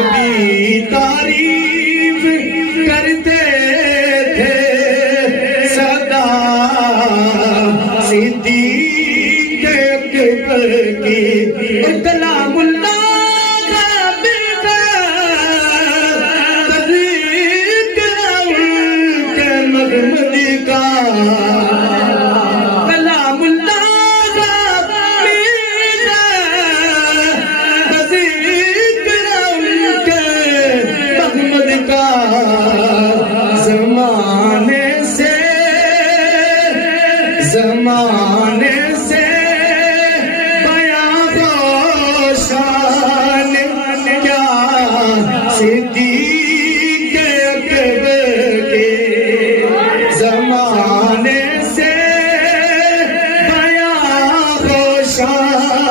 نبی تعریف کرتے تھے سدا صدیق اکبر کی کلام اللہ زمانے سے بیاں روشن کیا صدیق اکبر کے زمانے سے بیاں روشن